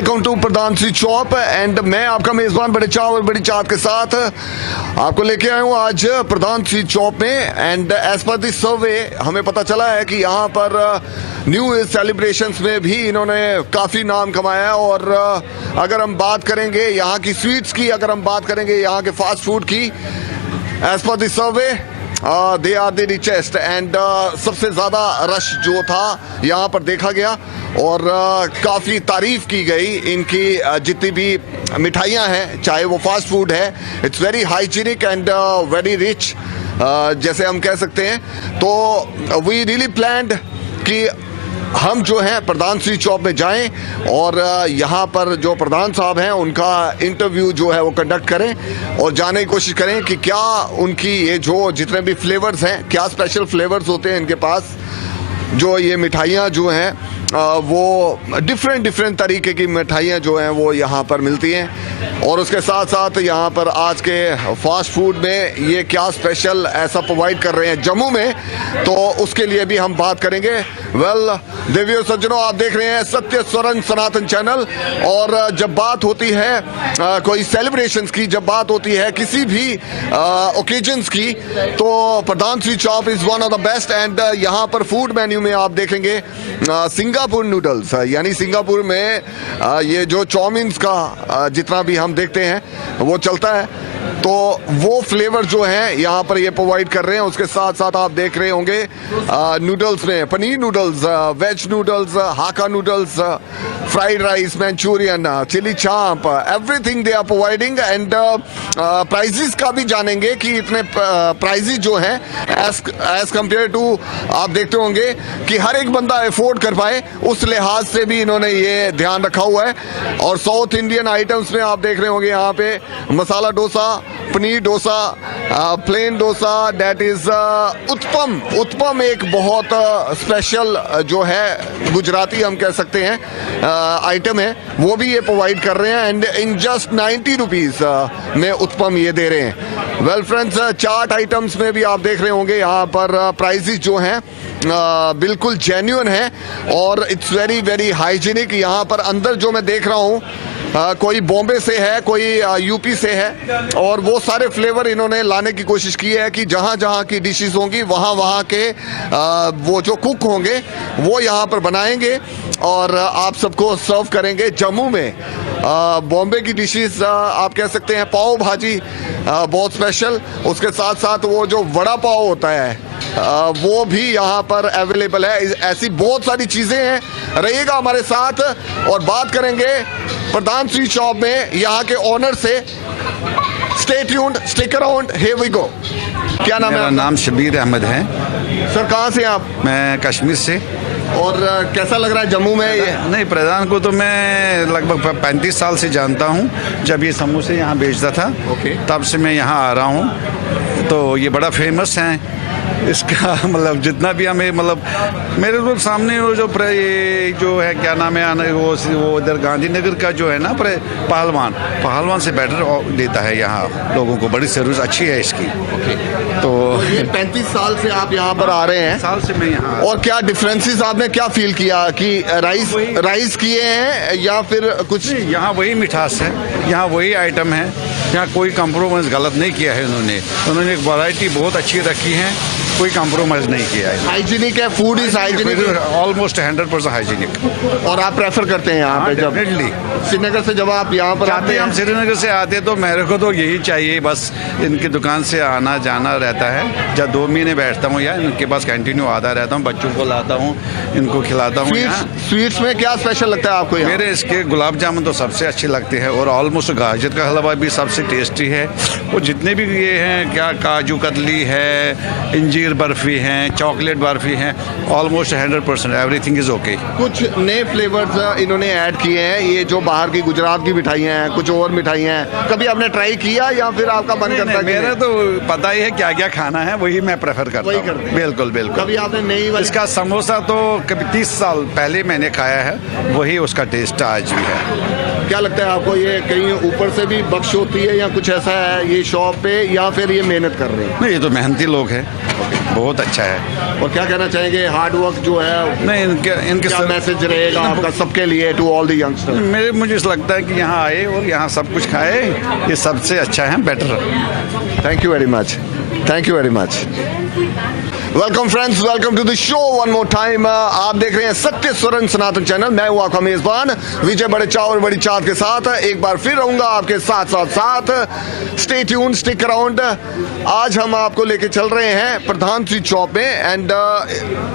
Welcome to Pradhan sweet shop and मैं आपका मेजबान बड़े चाव और बड़ी चाट के साथ आपको लेके आया हूँ आज प्रधान स्वीट शॉप में। And as per this survey हमें पता चला है कि यहाँ पर न्यू ईयर सेलिब्रेशंस में भी इन्होंने काफ़ी नाम कमाया है। और अगर हम बात करेंगे यहाँ की स्वीट्स की, अगर हम बात करेंगे यहाँ के फास्ट फूड की, as per this survey they are the richest and सबसे ज़्यादा रश जो था यहाँ पर देखा गया और काफ़ी तारीफ की गई इनकी जितनी भी मिठाइयाँ हैं, चाहे वो फास्ट फूड है। It's very hygienic and very rich जैसे हम कह सकते हैं। तो वी रियली प्लान्ड कि हम जो हैं प्रधान स्वीट शॉप में जाएं और यहाँ पर जो प्रधान साहब हैं उनका इंटरव्यू जो है वो कंडक्ट करें और जानने की कोशिश करें कि क्या उनकी ये जो जितने भी फ्लेवर्स हैं, क्या स्पेशल फ्लेवर्स होते हैं इनके पास। जो ये मिठाइयाँ जो हैं वो डिफरेंट तरीके की मिठाइयाँ जो हैं वो यहाँ पर मिलती हैं। और उसके साथ साथ यहाँ पर आज के फास्ट फूड में ये क्या स्पेशल ऐसा प्रोवाइड कर रहे हैं जम्मू में, तो उसके लिए भी हम बात करेंगे। वेल देवियों सज्जनों, आप देख रहे हैं सत्य स्वरण सनातन चैनल। और जब बात होती है कोई सेलिब्रेशंस की, जब बात होती है किसी भी ओकेजन्स की, तो Pradhan sweet shop is one of the best. And यहाँ पर फूड मेन्यू में आप देखेंगे सिंगापुर नूडल्स, यानी सिंगापुर में ये जो चाउमीन्स का जितना भी हम देखते हैं वो चलता है, तो वो फ्लेवर जो है यहाँ पर ये प्रोवाइड कर रहे हैं। उसके साथ साथ आप देख रहे होंगे नूडल्स में paneer noodles, veg noodles, hakka noodles, fried rice, Manchurian, chilli chaap, everything they are providing. And prices का भी जानेंगे कि इतने प्राइजेस जो हैं एज कंपेयर टू, आप देखते होंगे कि हर एक बंदा अफोर्ड कर पाए, उस लिहाज से भी इन्होंने ये ध्यान रखा हुआ है। और साउथ इंडियन आइटम्स में आप देख रहे होंगे यहाँ पे masala dosa, paneer dosa, plain dosa, that is uttapam एक बहुत स्पेशल जो है गुजराती हम कह सकते हैं आइटम है, वो भी ये प्रोवाइड कर रहे हैं। एंड इन जस्ट 90 रुपीज़ में उत्पम ये दे रहे हैं। वेल फ्रेंड्स, चाट आइटम्स में भी आप देख रहे होंगे यहाँ पर प्राइजेस जो हैं बिल्कुल जेन्युइन है और इट्स वेरी हाइजीनिक। यहाँ पर अंदर जो मैं देख रहा हूँ कोई बॉम्बे से है, कोई यूपी से है, और वो सारे फ्लेवर इन्होंने लाने की कोशिश की है कि जहाँ जहाँ की डिशेस होंगी वहाँ के वो जो कुक होंगे वो यहाँ पर बनाएंगे और आप सबको सर्व करेंगे। जम्मू में बॉम्बे की डिशेस आप कह सकते हैं पाव भाजी बहुत स्पेशल, उसके साथ साथ वो जो वड़ा पाव होता है वो भी यहाँ पर अवेलेबल है। ऐसी बहुत सारी चीज़ें हैं, रहिएगा हमारे साथ और बात करेंगे प्रधान स्वीट शॉप में यहाँ के ओनर से। Stay tuned, stick around, here we go. क्या नाम है? मेरा नाम शबीर अहमद है। सर कहाँ से आप? मैं कश्मीर से। और कैसा लग रहा है जम्मू में ये? नहीं, प्रधान को तो मैं लगभग 35 साल से जानता हूँ, जब ये समोसे यहाँ बेचता था। तब से मैं यहाँ आ रहा हूँ, तो ये बड़ा फेमस है। इसका मतलब जितना भी हमें मतलब मेरे तो सामने वो जो है क्या नाम है वो इधर गांधीनगर का जो है ना पहलवान से बेटर देता है यहाँ लोगों को, बड़ी सर्विस अच्छी है इसकी। तो ये 35 साल से आप यहाँ पर आ रहे हैं? साल से मैं यहाँ। और क्या डिफरेंसेस आपने क्या फील किया कि राइस किए हैं या फिर कुछ? यहाँ वही मिठास है, यहाँ वही आइटम है, यहाँ कोई कंप्रोमाइज गलत नहीं किया है। उन्होंने एक वैरायटी बहुत अच्छी रखी है, कोई कंप्रोमाइज नहीं किया है। हाइजीनिक है, food is hygienic, almost 100% hygienic. और आप प्रेफर करते हैं यहाँ पे? जब श्रीनगर से जब आप यहाँ पर आते हैं? हम श्रीनगर से आते तो मेरे को तो यही चाहिए, बस इनकी दुकान से आना जाना रहता है। जब 2 महीने बैठता हूँ या इनके पास कंटिन्यू आता रहता हूँ, बच्चों को लाता हूँ, इनको खिलाता हूँ। स्वीट्स में क्या स्पेशल लगता है आपको? मेरे इसके गुलाब जामुन तो सबसे अच्छे लगते हैं और ऑलमोस्ट गाजर का हलवा भी सबसे टेस्टी है। और जितने भी ये हैं क्या काजू कतली है, इंजीर बर्फी हैं, चॉकलेट बर्फी हैं, ऑलमोस्ट 100% एवरीथिंग इज ओके। कुछ नए फ्लेवर्स इन्होंने ऐड किए हैं, ये जो बाहर की गुजरात की मिठाइयाँ हैं, कुछ और मिठाइयाँ हैं, कभी आपने ट्राई किया या फिर आपका मन करता है? मेरा तो पता ही है क्या क्या खाना है, वही मैं प्रेफर करता हूँ। बिल्कुल। कभी आपने नई वाली? इसका समोसा तो कभी 30 साल पहले मैंने खाया है, वही उसका टेस्ट आज भी है। क्या लगता है आपको, ये कहीं ऊपर से भी बख्श होती है या कुछ ऐसा है ये शॉप पे, या फिर ये मेहनत कर रहे हैं? नहीं, ये तो मेहनती लोग हैं। बहुत अच्छा है। और क्या कहना चाहेंगे, हार्ड वर्क जो है, नहीं, इनके क्या मैसेज रहेगा आपका सबके लिए, टू ऑल द यंगस्टर्स? मुझे लगता है कि यहाँ आए और यहाँ सब कुछ खाए, ये सबसे अच्छा है, better. Thank you very much, thank you very much. Welcome friends, welcome to the show one more time. आप देख रहे हैं सत्य स्वरण सनातन चैनल। मैं हूं आपका मेजबान विजय बड़े चाव और बड़ी चाहत के साथ एक बार फिर रहूंगा आपके साथ साथ साथ। Stay tune, stick around. आज हम आपको लेके चल रहे हैं प्रधान स्वीट शॉप में and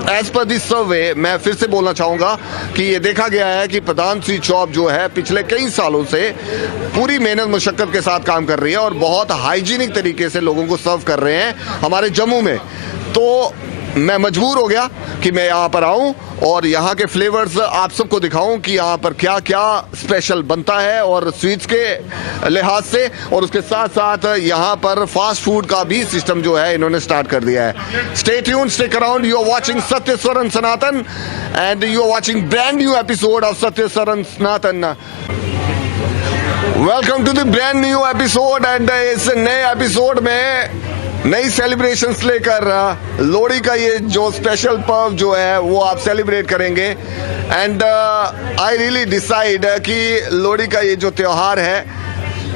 as per this survey मैं फिर से बोलना चाहूंगा कि ये देखा गया है कि प्रधान स्वीट शॉप जो है पिछले कई सालों से पूरी मेहनत मुशक्कत के साथ काम कर रही है और बहुत हाइजीनिक तरीके से लोगों को सर्व कर रहे हैं हमारे जम्मू में। तो मैं मजबूर हो गया कि मैं यहाँ पर आऊँ और यहाँ के फ्लेवर्स आप सबको दिखाऊं कि यहाँ पर क्या क्या स्पेशल बनता है और स्वीट्स के लिहाज से, और उसके साथ साथ यहाँ पर फास्ट फूड का भी सिस्टम जो है इन्होंने स्टार्ट कर दिया है। Stay tune, stick around. You are watching Satya Swaran Sanatan and you are watching brand new episode of Satya Swaran Sanatan. Welcome to the brand new episode and इस नए एपिसोड में नई सेलिब्रेशंस लेकर लोहड़ी का ये जो स्पेशल पर्व जो है वो आप सेलिब्रेट करेंगे एंड आई रियली डिसाइड कि लोहड़ी का ये जो त्योहार है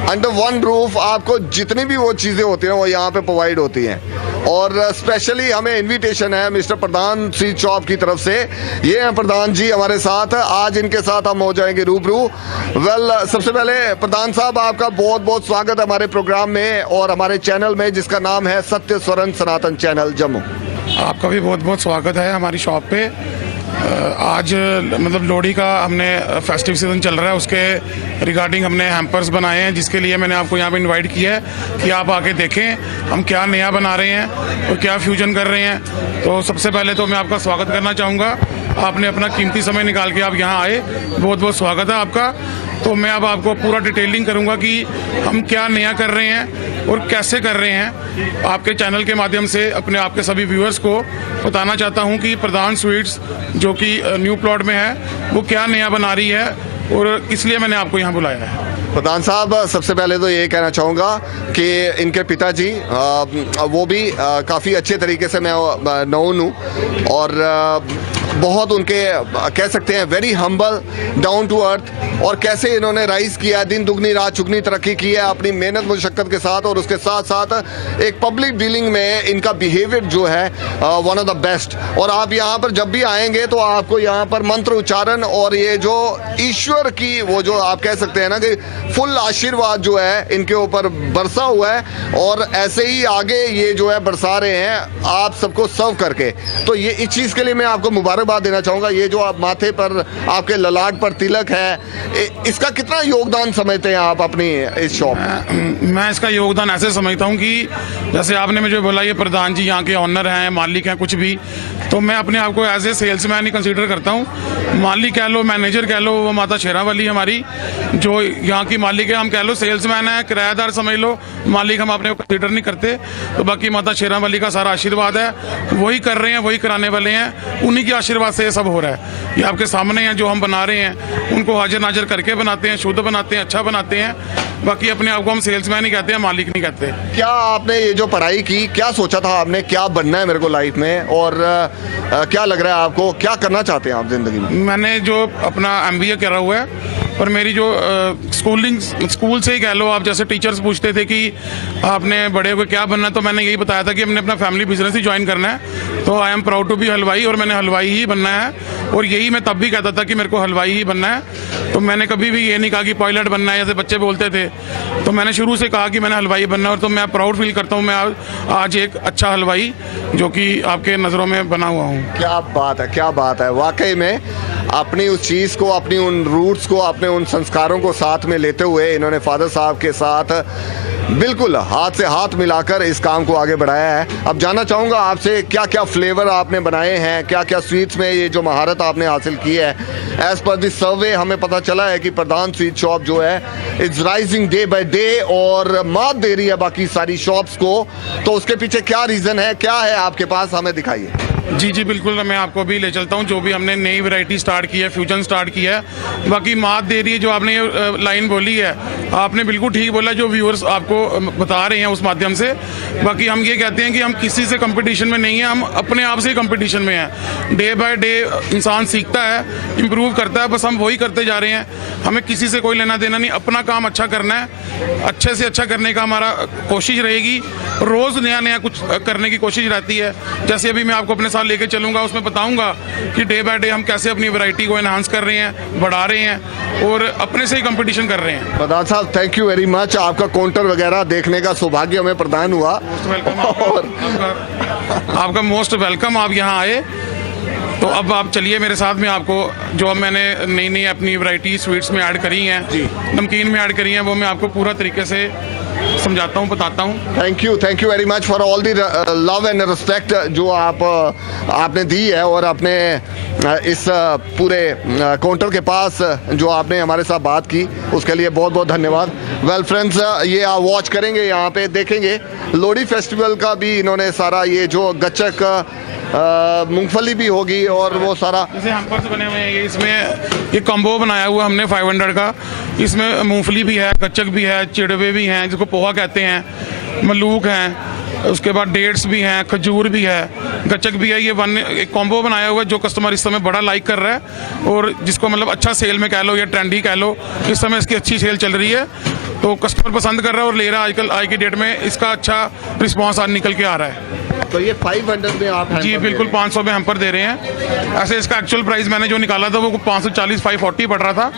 अंडर वन रूफ आपको जितनी भी वो चीज़ें होती हैं वो यहाँ पे प्रोवाइड होती हैं। और स्पेशली हमें इनविटेशन है मिस्टर प्रधान स्वीट शॉप की तरफ से। ये हैं प्रधान जी हमारे साथ, आज इनके साथ हम हो जाएंगे रूबरू। वेल, सबसे पहले प्रधान साहब आपका बहुत बहुत स्वागत है हमारे प्रोग्राम में और हमारे चैनल में जिसका नाम है सत्य स्वरण सनातन चैनल जम्मू। आपका भी बहुत बहुत स्वागत है हमारी शॉप पे। आज मतलब लोहड़ी का हमने फेस्टिव सीजन चल रहा है, उसके रिगार्डिंग हमने हैम्पर्स बनाए हैं जिसके लिए मैंने आपको यहाँ पे इनवाइट किया है कि आप आके देखें हम क्या नया बना रहे हैं और क्या फ्यूजन कर रहे हैं। तो सबसे पहले तो मैं आपका स्वागत करना चाहूँगा, आपने अपना कीमती समय निकाल के आप यहाँ आए, बहुत बहुत स्वागत है आपका। तो मैं अब आपको पूरा डिटेलिंग करूँगा कि हम क्या नया कर रहे हैं और कैसे कर रहे हैं। आपके चैनल के माध्यम से अपने आपके सभी व्यूअर्स को बताना चाहता हूं कि प्रधान स्वीट्स जो कि न्यू प्लॉट में है वो क्या नया बना रही है और इसलिए मैंने आपको यहाँ बुलाया है। प्रधान साहब, सबसे पहले तो ये कहना चाहूँगा कि इनके पिताजी वो भी काफ़ी अच्छे तरीके से मैं नोन हूँ और बहुत उनके कह सकते हैं very humble, down to earth, और कैसे इन्होंने राइज किया, दिन दुगनी रात चुगनी तरक्की की है अपनी मेहनत मुशक्कत के साथ। और उसके साथ साथ एक पब्लिक डीलिंग में इनका बिहेवियर जो है वन ऑफ द बेस्ट। और आप यहाँ पर जब भी आएंगे तो आपको यहाँ पर मंत्र उच्चारण और ये जो ईश्वर की वो जो आप कह सकते हैं ना कि फुल आशीर्वाद जो है इनके ऊपर बरसा हुआ है और ऐसे ही आगे ये जो है बरसा रहे हैं आप सबको सर्व करके। तो ये इस चीज़ के लिए मैं आपको मुबारकबाद देना चाहूँगा। ये जो आप माथे पर आपके ललाट पर तिलक है, इसका कितना योगदान समझते हैं आप अपनी इस शॉप? मैं इसका योगदान ऐसे समझता हूँ कि जैसे आपने मुझे बोला ये प्रधान जी यहाँ के ऑनर हैं, मालिक हैं, कुछ भी, तो मैं अपने आप को एज ए सेल्समैन ही कंसीडर करता हूँ। मालिक कह लो, मैनेजर कह लो, वो माता शेरावाली हमारी जो यहाँ की मालिक है, हम कह लो सेल्समैन है, किराएदार समझ लो, मालिक हम अपने को कंसीडर नहीं करते। तो बाकी माता शेरावाली का सारा आशीर्वाद है, वही कर रहे हैं, वही कराने वाले हैं, उन्हीं के आशीर्वाद से ये सब हो रहा है। ये आपके सामने हैं जो हम बना रहे हैं, उनको हाजिर नाजिर करके बनाते हैं, शुद्ध बनाते हैं, अच्छा बनाते हैं। बाकी अपने आप को हम सेल्समैन ही कहते हैं, मालिक नहीं कहते। क्या आपने ये जो पढ़ाई की, क्या सोचा था आपने क्या बनना है मेरे को लाइफ में, और क्या लग रहा है आपको, क्या करना चाहते हैं आप जिंदगी में? मैंने जो अपना MBA करा हुआ है और मेरी जो स्कूल से ही कह लो आप, जैसे टीचर्स पूछते थे कि आपने बड़े होकर क्या बनना है, तो मैंने यही बताया था कि हमने अपना फैमिली बिजनेस ही ज्वाइन करना है। तो I am proud to be halwai, और मैंने हलवाई ही बनना है। और यही मैं तब भी कहता था कि मेरे को हलवाई ही बनना है। तो मैंने कभी भी ये नहीं कहा कि पायलट बनना है, जैसे बच्चे बोलते थे। तो मैंने शुरू से कहा कि मैंने हलवाई बनना है, और तो मैं प्राउड फील करता हूँ मैं आज एक अच्छा हलवाई जो कि आपके नज़रों में बना हुआ हूँ। क्या बात है, क्या बात है। वाकई में अपनी उस चीज़ को, अपनी उन रूट्स को, अपने उन संस्कारों को साथ में लेते हुए इन्होंने फादर साहब के साथ बिल्कुल हाथ से हाथ मिलाकर इस काम को आगे बढ़ाया है। अब जानना चाहूँगा आपसे क्या क्या फ्लेवर आपने बनाए हैं, क्या क्या स्वीट्स में ये जो महारत आपने हासिल की है। एज पर दिस सर्वे हमें पता चला है कि प्रधान स्वीट शॉप जो है it's rising day by day और मात दे रही है बाकी सारी शॉप्स को। तो उसके पीछे क्या रीज़न है, क्या है आपके पास, हमें दिखाइए। जी जी बिल्कुल, मैं आपको भी ले चलता हूँ। जो भी हमने नई वैरायटी स्टार्ट की है, फ्यूजन स्टार्ट किया है। बाकी मात दे रही है जो आपने ये लाइन बोली है, आपने बिल्कुल ठीक बोला, जो व्यूअर्स आपको बता रहे हैं उस माध्यम से। बाकी हम ये कहते हैं कि हम किसी से कंपटीशन में नहीं है, हम अपने आप से ही कंपटीशन में हैं। डे बाय डे इंसान सीखता है, इम्प्रूव करता है, बस हम वही करते जा रहे हैं। हमें किसी से कोई लेना देना नहीं, अपना काम अच्छा करना है, अच्छे से अच्छा करने का हमारा कोशिश रहेगी। रोज़ नया नया कुछ करने की कोशिश रहती है। जैसे अभी मैं आपको अपने साथ लेके चलूंगा, उसमें बताऊंगा कि डे बाय डे हम कैसे अपनी वैरायटी को एनहांस कर रहे हैं, बढ़ा रहे हैं और अपने से ही कंपटीशन कर रहे हैं। प्रधान साहब, थैंक यू वेरी मच। आपका काउंटर वगैरह देखने का सौभाग्य हमें प्रदान हुआ। आपका मोस्ट वेलकम, आप यहाँ आए। तो अब आप चलिए मेरे साथ में, आपको जो अब मैंने नई नई अपनी वैरायटी स्वीट्स में ऐड करी हैं, नमकीन में ऐड करी हैं, वो मैं आपको पूरा तरीके से समझाता हूँ, बताता हूँ। Thank you very much for all the love and respect जो आपने दी है, और अपने इस पूरे काउंटर के पास जो आपने हमारे साथ बात की, उसके लिए बहुत बहुत धन्यवाद। वेल फ्रेंड्स, ये आप वॉच करेंगे, यहाँ पे देखेंगे लोहड़ी फेस्टिवल का भी इन्होंने सारा ये जो गच्चक मूंगफली भी होगी और वो सारा जैसे हैम्पर्स बने हुए हैं, ये इसमें ये कॉम्बो बनाया हुआ हमने 500 का। इसमें मूंगफली भी है, गच्चक भी है, चिड़वे भी हैं जिसको पोहा कहते हैं, मलूक हैं, उसके बाद डेट्स भी हैं, खजूर भी है, गच्चक भी है। ये एक कॉम्बो बनाया हुआ है जो कस्टमर इस समय बड़ा लाइक कर रहा है, और जिसको मतलब अच्छा सेल में कह लो या ट्रेंडी कह लो, इस समय इसकी अच्छी सेल चल रही है। तो कस्टमर पसंद कर रहा है और ले रहा है। आजकल आज की डेट में इसका अच्छा रिस्पॉन्स आज निकल के आ रहा है। तो ये 500 में आप जी बिल्कुल 500 में हैम्पर दे रहे हैं। ऐसे इसका एक्चुअल प्राइस मैंने जो निकाला था वो 540 540 पड़ रहा था,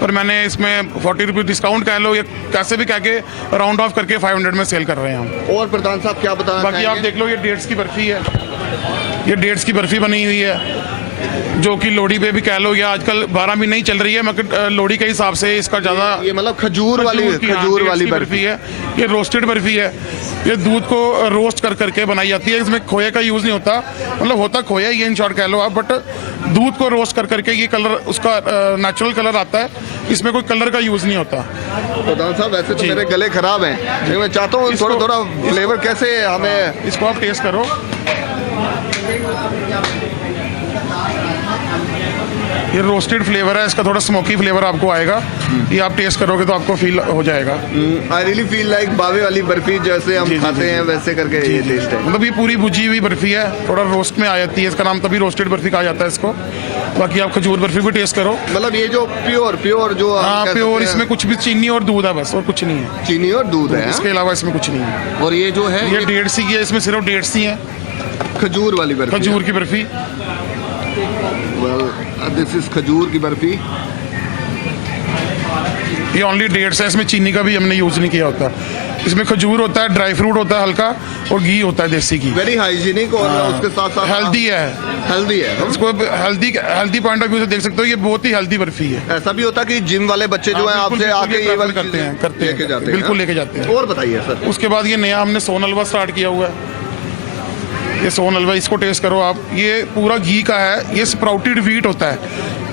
पर मैंने इसमें 40 रुपये डिस्काउंट कह लो या कैसे भी कह के राउंड ऑफ करके 500 में सेल कर रहे हैं हम। और प्रधान साहब क्या बताना बाकी आप देख लो, ये डेट्स की बर्फी है, ये डेट्स की बर्फी बनी हुई है जो कि लोहड़ी पे भी कह लो या आजकल 12 भी नहीं चल रही है, मगर लोहड़ी के हिसाब से इसका ज़्यादा ये मतलब खजूर वाली बर्फी है। ये रोस्टेड बर्फी है, ये दूध को रोस्ट कर करके बनाई जाती है। इसमें खोए का यूज़ नहीं होता, मतलब होता खोया ये इन शॉर्ट कह लो आप, बट दूध को रोस्ट कर करके ये कलर उसका नेचुरल कलर आता है, इसमें कोई कलर का यूज़ नहीं होता। प्रधान साहब, वैसे तो मेरे गले खराब हैं, लेकिन मैं चाहता हूँ थोड़ा फ्लेवर कैसे हमें, इसको आप टेस्ट करो। ये रोस्टेड फ्लेवर है, इसका थोड़ा स्मोकी फ्लेवर आपको आएगा। ये आप टेस्ट करोगे तो आपको फील हो जाएगा। आई रियली फील लाइक बावे वाली बर्फी जैसे हम खाते हैं वैसे करके ये टेस्ट है। मतलब ये पूरी भुजी हुई बर्फी है, थोड़ा रोस्ट में आ जाती है, इसका नाम तभी रोस्टेड बर्फी कहा जाता है इसको। बाकी आप खजूर बर्फी भी टेस्ट करो। मतलब ये जो प्योर जो प्योर, इसमें कुछ भी चीनी और दूध है बस, और कुछ नहीं है। चीनी और दूध है, इसके अलावा इसमें कुछ नहीं है। और ये जो है ये डेट्स ही है, इसमें सिर्फ डेट्स ही है, खजूर वाली बर्फी, खजूर की बर्फी। दिस इज खजूर की बर्फी। ये ओनली डेट्स है, इसमें चीनी का भी हमने यूज नहीं किया होता। इसमें खजूर होता है, ड्राई फ्रूट होता है हल्का, और घी होता है देसी घी। वेरी हाइजीनिक और उसके साथ साथ हेल्दी है। इसको हेल्दी पॉइंट ऑफ व्यू से देख सकते हो, ये बहुत ही हेल्दी बर्फी है। ऐसा भी होता है कि जिम वाले बच्चे जो है आपसे आके ये वाली करते हैं बिल्कुल लेके जाते हैं। और बताइए सर। उसके बाद ये नया हमने सोन हलवा स्टार्ट किया हुआ है। ये सोन हलवा, इसको टेस्ट करो आप। ये पूरा घी का है, ये स्प्राउटेड व्हीट होता है,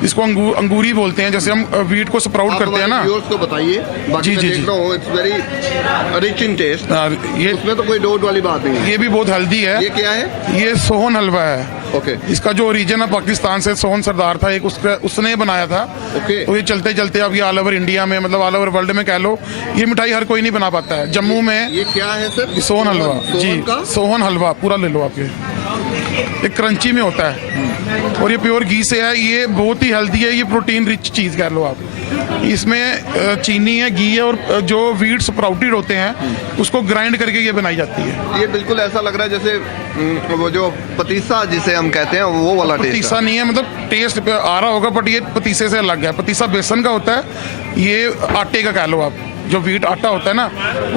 इसको अंगूरी बोलते हैं। जैसे हम व्हीट को स्प्राउट करते हैं ना। को बताइए। जी जी जी, it's very rich in taste. ये उसमें तो कोई डाउट वाली बात नहीं है। ये भी बहुत हेल्दी है। ये क्या है? ये सोहन हलवा है। ओके। इसका जो ओरिजिन है पाकिस्तान से, सोहन सरदार था एक, उसने बनाया था। ओके। तो ये चलते चलते अब ये ऑल ओवर इंडिया में, मतलब ऑल ओवर वर्ल्ड में कह लो, ये मिठाई हर कोई नहीं बना पाता है। जम्मू में ये क्या है सर? सोहन हलवा जी, सोहन हलवा पूरा ले लो आप। ये क्रंची में होता है और ये प्योर घी से है। ये बहुत ही हेल्दी है, ये प्रोटीन रिच चीज़ कह लो आप। इसमें चीनी है, घी है, और जो व्हीट स्प्राउटेड होते हैं उसको ग्राइंड करके ये बनाई जाती है। ये बिल्कुल ऐसा लग रहा है जैसे वो जो पतीसा जिसे हम कहते हैं वो वाला टेस्ट। पतीसा नहीं है, मतलब टेस्ट आ रहा होगा, बट ये पतीसे से अलग है। पतीसा बेसन का होता है, ये आटे का कह लो आप। जो व्हीट आटा होता है ना,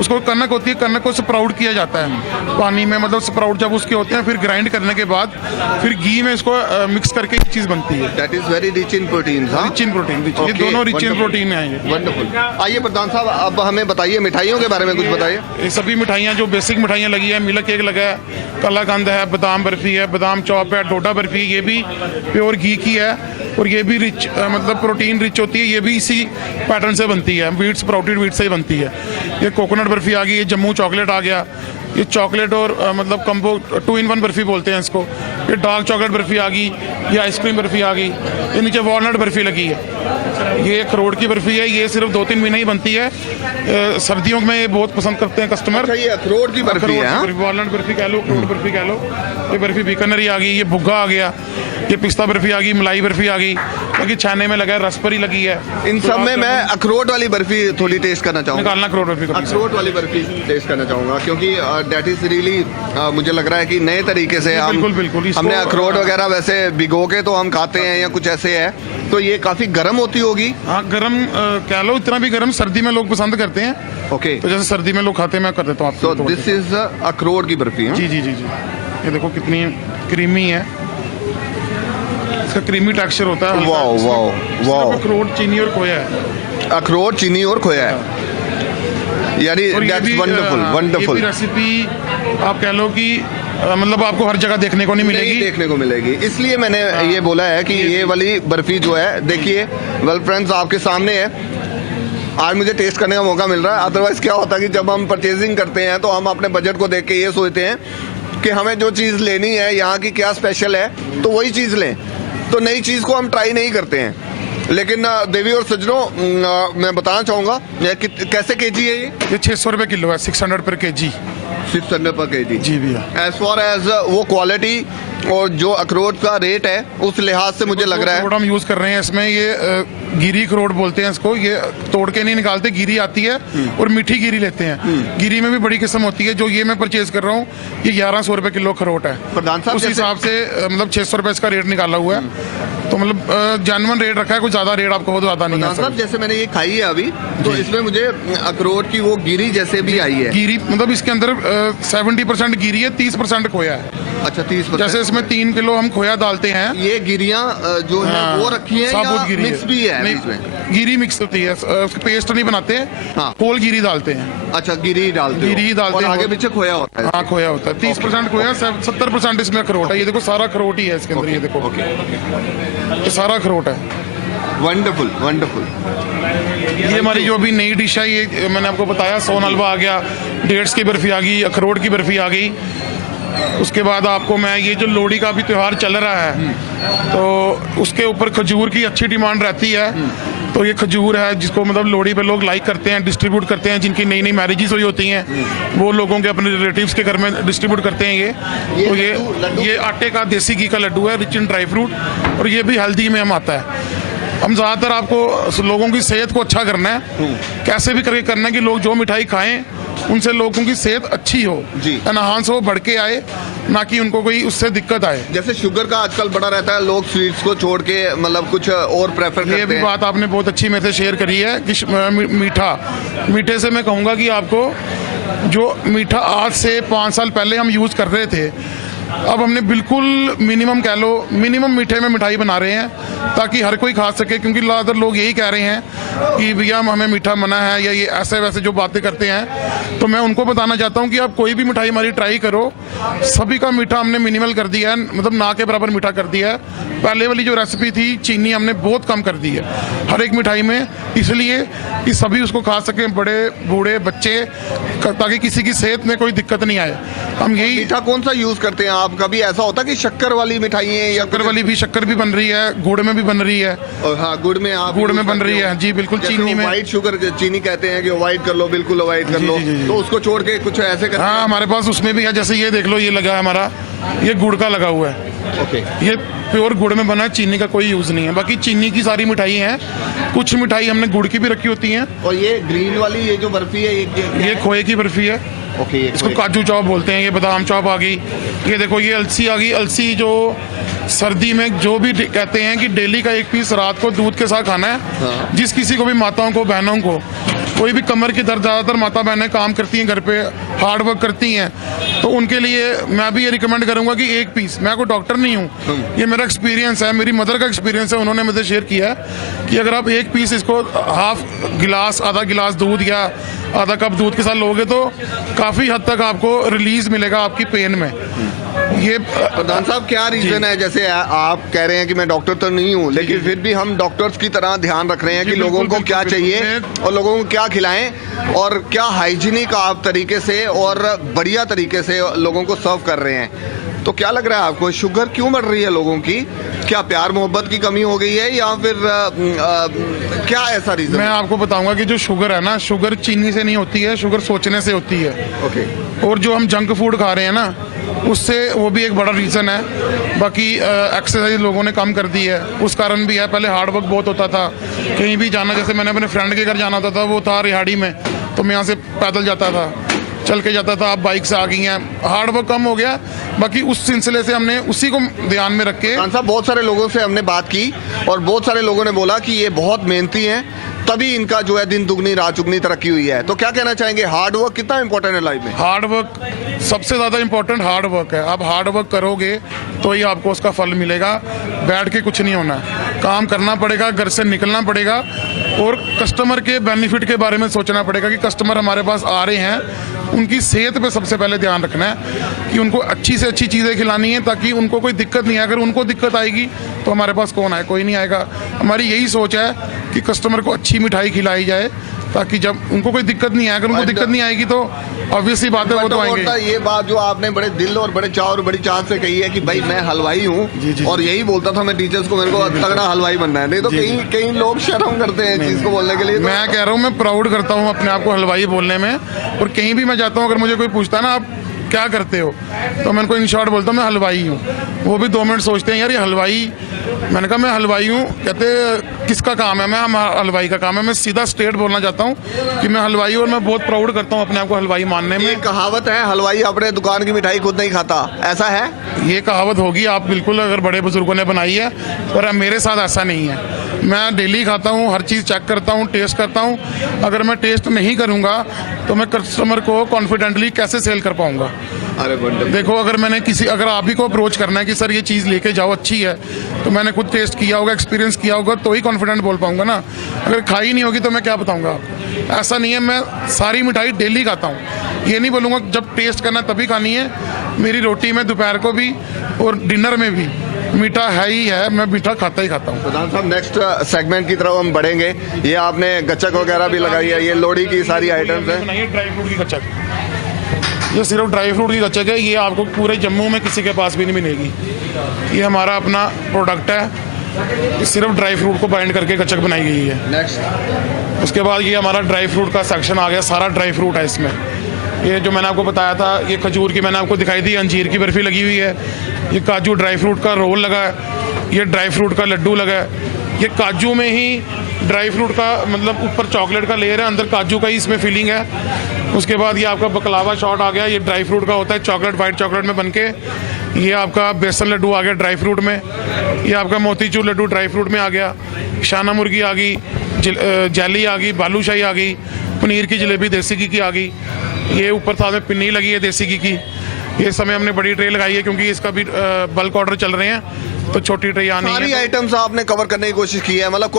उसको कनक होती है, कनक को स्प्राउट किया जाता है पानी में, मतलब स्प्राउट जब उसके होते हैं, फिर ग्राइंड करने के बाद फिर घी में इसको मिक्स करके ये चीज़ बनती है। That is very rich in protein. Rich in protein, ये दोनों रिच इन प्रोटीन है। ये वंडरफुल। आइए प्रधान साहब, अब हमें बताइए मिठाइयों के बारे में कुछ बताइए। ये सभी मिठाइयाँ जो बेसिक मिठाइयाँ लगी है, मिल्क केक लगा है, कलाकंद है, बादाम बर्फी है, बादाम चॉप है, डोडा बर्फी, ये भी प्योर घी की है और ये भी रिच मतलब प्रोटीन रिच होती है। ये भी इसी पैटर्न से बनती है, व्हीट स्प्राउटेड व्हीट से ही बनती है। ये कोकोनट बर्फी आ गई, ये जम्मू चॉकलेट आ गया, ये चॉकलेट और मतलब कम्बो 2-in-1 बर्फी बोलते हैं इसको। ये डार्क चॉकलेट बर्फी आ गई, ये आइसक्रीम बर्फी आ गई, ये नीचे वॉलनट बर्फी लगी है। ये अखरोट की बर्फी है, ये सिर्फ 2-3 महीने ही बनती है। सर्दियों में ये बहुत पसंद करते हैं कस्टमर। अच्छा, ये अखरोट की बर्फी है, हाँ? वॉलनट बर्फी कह लो, अखरोट बर्फी कह लो। ये बर्फी बीकानेरी आ गई, ये भुग्गा आ गया, ये पिस्ता बर्फी आ गई, मलाई बर्फी आ गई, क्योंकि छाने में लगा है, रसपरी लगी है। इन सब में मैं अखरोट वाली बर्फी थोड़ी टेस्ट करना चाहूंगा। निकालना अखरोट बर्फी को। अखरोट वाली बर्फी टेस्ट करना चाहूंगा, क्योंकि दैट इज रियली मुझे लग रहा है कि नए तरीके से हम बिल्कुल हमने अखरोट वगैरह वैसे भिगो के तो हम खाते हैं या कुछ ऐसे है, तो ये काफी गर्म होती होगी। हाँ, गर्म कह लो, इतना भी गर्म सर्दी में लोग पसंद करते हैं। ओके, तो जैसे सर्दी में लोग खाते हैं, मैं कर देता हूँ तो आपको। दिस इज अखरोट की बर्फी है। जी जी जी जी, ये देखो कितनी क्रीमी है, इसका क्रीमी टेक्सचर होता है। वाओ वाओ वाओ, अखरोट, चीनी और खोया है। अखरोट, चीनी और खोया है, यानी और ये दैट्स भी, वंडरफुल ये वंडरफुल। भी रेसिपी आप कह लो कि मतलब आपको हर जगह देखने को नहीं नहीं मिलेगी। देखने को मिलेगी, इसलिए मैंने ये बोला है कि ये वाली बर्फी जो है, देखिए वेल फ्रेंड्स आपके सामने है। आज मुझे टेस्ट करने का मौका मिल रहा है। अदरवाइज क्या होता है कि जब हम परचेजिंग करते हैं तो हम अपने बजट को देख के ये सोचते हैं कि हमें जो चीज़ लेनी है, यहाँ की क्या स्पेशल है, तो वही चीज़ लें। तो नई चीज़ को हम ट्राई नहीं करते हैं। लेकिन देवी और सज्जनों, मैं बताना चाहूँगा कैसे केजी है ये 600 रुपये किलो है, 600 पर kg। 600 पर केजी। जी भैया। एज फार एज वो क्वालिटी और जो अखरोट का रेट है, उस लिहाज से मुझे लग रहा है। अखरोट हम यूज कर रहे हैं इसमें, ये गिरी अखरोट बोलते हैं इसको। ये तोड़ के नहीं निकालते, गिरी आती है और मीठी गिरी लेते हैं। गिरी में भी बड़ी किस्म होती है। जो ये मैं परचेज कर रहा हूँ, ये 1100 रुपये किलो अखरोट है। प्रधान साहब, उस हिसाब से मतलब 600 रुपये इसका रेट निकाला हुआ है। तो मतलब जेन्युइन रेट रखा है, कुछ ज्यादा रेट आपको बहुत ज्यादा नहीं है। साहब, जैसे मैंने ये खाई है अभी, तो इसमें मुझे अखरोट की वो गिरी जैसे भी आई है। गिरी मतलब इसके अंदर 70% गिरी है, 30% खोया है। अच्छा, 30%। जैसे इसमें 3 किलो हम खोया डालते हैं। ये गिरियां जो है वो रखी हैं साबुत या गिरी मिक्स भी है? नहीं, बीच में गिरी मिक्स होती है, पेस्ट नहीं बनाते हैं। हाँ। होल गिरी डालते हैं। अच्छा, गिरी डालते हो। गिरी डालते और हैं। आगे पीछे खोया होता है। हाँ, खोया होता है। 30% खोया, 70% इसमें अखरोट है। ये देखो सारा अखरोट ही है इसके अंदर। ये देखो, ये सारा अखरोट है। Wonderful wonderful. ये हमारी जो अभी नई डिश है, ये मैंने आपको बताया, सोन हलवा आ गया, डेट्स की बर्फी आ गई, अखरोट की बर्फी आ गई। उसके बाद आपको मैं ये जो लोहड़ी का भी त्यौहार चल रहा है, तो उसके ऊपर खजूर की अच्छी डिमांड रहती है। तो ये खजूर है जिसको मतलब लोहड़ी पे लोग लाइक करते हैं, डिस्ट्रीब्यूट करते हैं। जिनकी नई नई मैरिजेस हुई होती हैं, वो लोगों के अपने रिलेटिव्स के घर में डिस्ट्रीब्यूट करते हैं। ये तो ये आटे का देसी घी का लड्डू है, रिच इन ड्राई फ्रूट, और ये भी हेल्दी में हम आता है। हम ज़्यादातर आपको लोगों की सेहत को अच्छा करना है, कैसे भी करके करना है कि लोग जो मिठाई खाएं उनसे लोगों की सेहत अच्छी हो, एनहांस हो, बढ़ के आए, ना कि उनको कोई उससे दिक्कत आए। जैसे शुगर का आजकल बड़ा रहता है, लोग स्वीट्स को छोड़ के मतलब कुछ और प्रेफर करते हैं। ये भी बात आपने बहुत अच्छी मेरे से शेयर करी है कि मीठे से मैं कहूँगा कि आपको जो मीठा आज से 5 साल पहले हम यूज़ कर रहे थे, अब हमने बिल्कुल मिनिमम कह लो, मिनिमम मीठे में मिठाई बना रहे हैं ताकि हर कोई खा सके। क्योंकि ज़्यादातर लोग यही कह रहे हैं कि भैया हमें मीठा मना है, या ये ऐसे वैसे जो बातें करते हैं। तो मैं उनको बताना चाहता हूं कि आप कोई भी मिठाई हमारी ट्राई करो, सभी का मीठा हमने मिनिमल कर दिया है, मतलब ना के बराबर मीठा कर दिया है। पहले वाली जो रेसिपी थी, चीनी हमने बहुत कम कर दी है हर एक मिठाई में, इसलिए कि सभी उसको खा सकें, बड़े बूढ़े बच्चे, ताकि किसी की सेहत में कोई दिक्कत नहीं आए। हम यही मीठा कौन सा यूज करते हैं आप? कभी ऐसा होता कि शक्कर वाली मिठाई है या शक्कर वाली भी, शक्कर भी बन रही है, गुड़ में भी बन रही है। और हाँ, गुड़ में आप गुड़ में बन रही है जी, बिल्कुल। चीनी में व्हाइट शुगर चीनी कहते हैं कि अवॉइड कर लो, बिल्कुल अवॉइड कर लो, तो उसको छोड़ के कुछ ऐसे करते हैं। हाँ, हमारे पास उसमें भी है। जैसे ये देख लो, ये लगा है हमारा, ये गुड़ का लगा हुआ है। ओके, ये प्योर गुड़ में बना है, चीनी का कोई यूज नहीं है। बाकी चीनी की सारी मिठाई हैं, कुछ मिठाई हमने गुड़ की भी रखी होती हैं। और ये ग्रीन वाली ये जो बर्फी है, ये खोए की बर्फी है। ओके, इसको काजू चॉप बोलते हैं। ये बादाम चॉप आ गई। ये देखो, ये अलसी आ गई। अलसी जो सर्दी में जो भी कहते हैं कि डेली का 1 पीस रात को दूध के साथ खाना है। हाँ। जिस किसी को भी, माताओं को, बहनों को, कोई भी कमर की दर्द, ज़्यादातर माता बहनें काम करती हैं घर पे, हार्ड वर्क करती हैं, तो उनके लिए मैं भी ये रिकमेंड करूंगा कि 1 पीस, मैं कोई डॉक्टर नहीं हूँ, ये मेरा एक्सपीरियंस है, मेरी मदर का एक्सपीरियंस है, उन्होंने मुझे शेयर किया है कि अगर आप 1 पीस इसको हाफ गिलास, आधा गिलास दूध या आधा कप दूध के साथ लोगे तो काफ़ी हद तक आपको रिलीज मिलेगा आपकी पेन में। ये प्रधान साहब क्या रीजन है, जैसे आप कह रहे हैं कि मैं डॉक्टर तो नहीं हूँ, लेकिन फिर भी हम डॉक्टर्स की तरह ध्यान रख रहे हैं कि लोगों को क्या चाहिए और लोगों को क्या खिलाएं और क्या हाइजीनिक आप तरीके से और बढ़िया तरीके से लोगों को सर्व कर रहे हैं। तो क्या लग रहा है आपको, शुगर क्यों बढ़ रही है लोगों की? क्या प्यार मोहब्बत की कमी हो गई है या फिर क्या ऐसा रीजन? मैं आपको बताऊंगा कि जो शुगर है ना, शुगर चीनी से नहीं होती है, शुगर सोचने से होती है। ओके। और जो हम जंक फूड खा रहे हैं ना, उससे वो भी एक बड़ा रीज़न है। बाकी एक्सरसाइज लोगों ने कम कर दी है, उस कारण भी है। पहले हार्ड वर्क बहुत होता था, कहीं भी जाना, जैसे मैंने अपने फ्रेंड के घर जाना होता था, वो था रिहाड़ी में, तो मैं यहाँ से पैदल जाता था, चल के जाता था। अब बाइक से आ गई हैं, हार्ड वर्क कम हो गया। बाकी उस सिलसिले से हमने उसी को ध्यान में रख के, साहब बहुत सारे लोगों से हमने बात की और बहुत सारे लोगों ने बोला कि ये बहुत मेहनती हैं, तभी इनका जो है दिन दुगनी रात चुगनी तरक्की हुई है। तो क्या कहना चाहेंगे, हार्ड वर्क कितना इंपॉर्टेंट है लाइफ में? हार्ड वर्क सबसे ज़्यादा इंपॉर्टेंट हार्ड वर्क है। आप हार्ड वर्क करोगे तो ही आपको उसका फल मिलेगा। बैठ के कुछ नहीं होना, काम करना पड़ेगा, घर से निकलना पड़ेगा और कस्टमर के बेनिफिट के बारे में सोचना पड़ेगा कि कस्टमर हमारे पास आ रहे हैं, उनकी सेहत पे सबसे पहले ध्यान रखना है कि उनको अच्छी से अच्छी चीज़ें खिलानी है ताकि उनको कोई दिक्कत नहीं आए। अगर उनको दिक्कत आएगी तो हमारे पास कौन आए? कोई नहीं आएगा। हमारी यही सोच है कि कस्टमर को अच्छी मिठाई खिलाई जाए ताकि जब उनको कोई दिक्कत नहीं आए। अगर उनको दिक्कत नहीं आएगी तो ऑब्वियसली बात है, वो तो आएंगे। ये बात जो आपने बड़े दिल और बड़े चाव और बड़ी चाहत से कही है कि भाई मैं हलवाई हूँ और यही बोलता था मैं टीचर्स को, मेरे को तगड़ा हलवाई बनना है। नहीं तो कई लोग शर्म करते हैं चीज को बोलने के लिए। मैं कह रहा हूँ, मैं प्राउड करता हूँ अपने आप को हलवाई बोलने में। और कहीं भी मैं जाता हूँ, अगर मुझे कोई पूछता है ना आप क्या करते हो, तो मैं उनको इन शॉर्ट बोलता हूँ मैं हलवाई हूँ। वो भी 2 मिनट सोचते हैं यार ये हलवाई, मैंने कहा मैं हलवाई हूँ। कहते किसका काम है? मैं हलवाई का काम है। मैं सीधा स्ट्रेट बोलना चाहता हूँ कि मैं हलवाई हूँ और मैं बहुत प्राउड करता हूँ अपने आप को हलवाई मानने में। ये कहावत है, हलवाई अपने दुकान की मिठाई खुद नहीं खाता, ऐसा है? ये कहावत होगी आप बिल्कुल, अगर बड़े बुजुर्गों ने बनाई है, पर मेरे साथ ऐसा नहीं है। मैं डेली खाता हूँ, हर चीज़ चेक करता हूँ, टेस्ट करता हूँ। अगर मैं टेस्ट नहीं करूँगा तो मैं कस्टमर को कॉन्फिडेंटली कैसे सेल कर पाऊँगा? अरे देखो, अगर आप ही को अप्रोच करना है कि सर ये चीज़ लेके जाओ अच्छी है, तो मैंने खुद टेस्ट किया होगा, एक्सपीरियंस किया होगा, तो ही कॉन्फिडेंट बोल पाऊंगा ना। अगर खाई नहीं होगी तो मैं क्या बताऊंगा आपको? ऐसा नहीं है, मैं सारी मिठाई डेली खाता हूँ। ये नहीं बोलूँगा जब टेस्ट करना तभी खानी है। मेरी रोटी में दोपहर को भी और डिनर में भी मीठा है ही है, मैं मीठा खाता ही खाता हूँ। प्रधान साहब नेक्स्ट सेगमेंट की तरफ हम बढ़ेंगे। ये आपने गच्चक वगैरह भी लगाई है, ये लोहड़ी की सारी आइटम्स है। ड्राई फ्रूट की गच्चक, ये सिर्फ ड्राई फ्रूट की गच्चक है। ये आपको पूरे जम्मू में किसी के पास भी नहीं मिलेगी। ये हमारा अपना प्रोडक्ट है, सिर्फ ड्राई फ्रूट को बाइंड करके गच्चक बनाई गई है। नेक्स्ट उसके बाद ये हमारा ड्राई फ्रूट का सेक्शन आ गया, सारा ड्राई फ्रूट है इसमें। ये जो मैंने आपको बताया था, ये खजूर की मैंने आपको दिखाई दी, अंजीर की बर्फी लगी हुई है, ये काजू ड्राई फ्रूट का रोल लगा है, ये ड्राई फ्रूट का लड्डू लगा है। ये काजू में ही ड्राई फ्रूट का मतलब ऊपर चॉकलेट का लेयर है, अंदर काजू का ही इसमें फीलिंग है। उसके बाद ये आपका बकलावा शॉट आ गया, ये ड्राई फ्रूट का होता है, चॉकलेट वाइट चॉकलेट में बनके। ये आपका बेसन लड्डू आ गया ड्राई फ्रूट में। ये आपका मोतीचूर लड्डू ड्राई फ्रूट में आ गया। शाना मुर्गी आ गई, जैली आ गई, बालूशाही आ गई, पनीर की जलेबी देसी घी की आ गई। ये ऊपर साथ में पिन्नी लगी है देसी घी की। ये समय हमने बड़ी ट्रे लगाई है क्योंकि इसका भी बल्क ऑर्डर चल रहे हैं, तो छोटी ट्रे आनी है। सारी आइटम्स आपने कवर करने की कोशिश की है, मतलब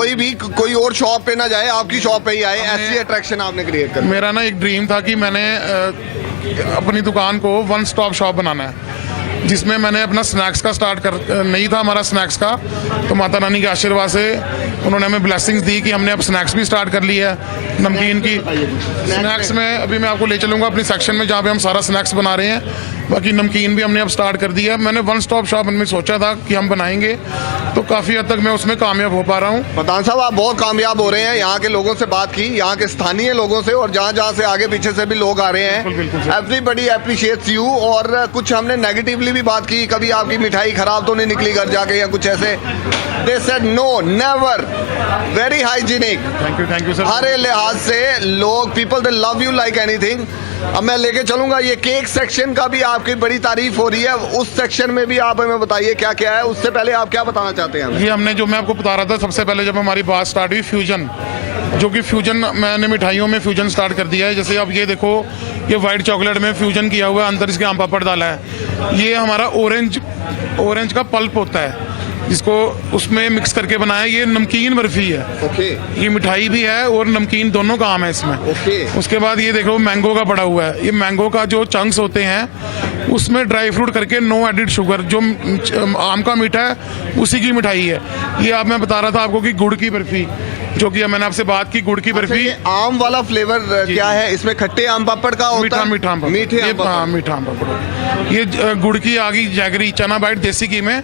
कोई और शॉप पे ना जाए, आपकी शॉप पे ही आए, ऐसी अट्रैक्शन आपने क्रिएट कर। मेरा ना एक ड्रीम था कि मैंने अपनी दुकान को 1 स्टॉप शॉप बनाना है, जिसमें मैंने अपना स्नैक्स का स्टार्ट कर नहीं था हमारा स्नैक्स का, तो माता रानी के आशीर्वाद से उन्होंने हमें ब्लेसिंग्स दी कि हमने अब स्नैक्स भी स्टार्ट कर ली है, नमकीन की। स्नैक्स में अभी मैं आपको ले चलूँगा अपनी सेक्शन में जहाँ पे हम सारा स्नैक्स बना रहे हैं। बाकी नमकीन भी हमने अब स्टार्ट कर दिया है। मैंने 1 स्टॉप शॉप में सोचा था कि हम बनाएंगे, तो काफ़ी हद तक मैं उसमें कामयाब हो पा रहा हूँ। प्रधान साहब आप बहुत कामयाब हो रहे हैं। यहाँ के लोगों से बात की, यहाँ के स्थानीय लोगों से, और जहाँ जहाँ से आगे पीछे से भी लोग आ रहे हैं। Everybody appreciates you. और कुछ हमने नेगेटिवली भी बात की, कभी आपकी मिठाई खराब तो नहीं निकली घर जाके या कुछ ऐसे? They said no, never, very hygienic. Thank you sir. हर लिहाज से लोग, people they love you like anything. अब मैं लेके चलूंगा, ये केक सेक्शन का भी आपकी बड़ी तारीफ हो रही है, उस सेक्शन में भी आप हमें बताइए क्या क्या है। उससे पहले आप क्या बताना चाहते हैं? ये हमने जो मैं आपको बता रहा था, सबसे पहले जब हमारी बात स्टार्ट हुई फ्यूजन, जो कि फ्यूजन मैंने मिठाइयों में फ्यूजन स्टार्ट कर दिया है। जैसे आप ये देखो, ये वाइट चॉकलेट में फ्यूजन किया हुआ है, अंदर इसके आम पापड़ डाला है। ये हमारा ऑरेंज का पल्प होता है जिसको उसमें मिक्स करके बनाया। ये नमकीन बर्फी है। ओके। ये मिठाई भी है और नमकीन दोनों काम है इसमें। ओके। उसके बाद ये देखो मैंगो का पड़ा हुआ है। ये मैंगो का जो चंक्स होते हैं उसमें ड्राई फ्रूट करके नो एडिड शुगर, जो आम का मीठा है उसी की मिठाई है ये। अब मैं बता रहा था आपको कि गुड़ की बर्फी, जो कि मैंने आपसे बात की, गुड़ की बर्फी। ये आम वाला फ्लेवर क्या है इसमें? खट्टे आम पापड़ का होता मीठा है? मीठा आम पापड़। मीठे ये आम पापड़। हाँ, मीठा आम पापड़। ये गुड़ की आ गई जैगरी चना बाइट देसी घी में,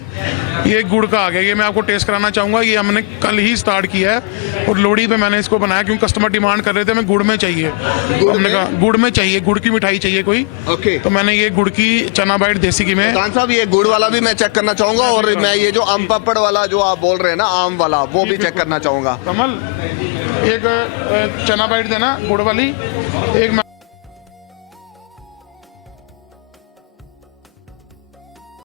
ये गुड़ का आ गया। ये मैं आपको टेस्ट कराना चाहूंगा। ये हमने कल ही स्टार्ट किया है और लोहड़ी पे मैंने इसको बनाया क्योंकि कस्टमर डिमांड कर रहे थे हमें गुड़ में चाहिए। हमने कहा गुड़ में चाहिए, गुड़ की मिठाई चाहिए कोई। ओके। तो मैंने ये गुड़ की चना बाइट देसी घी में। खान साहब ये गुड़ वाला भी मैं चेक करना चाहूंगा और मैं ये जो आम पापड़ वाला जो आप बोल रहे हैं ना आम वाला, वो भी चेक करना चाहूंगा। कमल एक चना बाइट देना गुड़ वाली, एक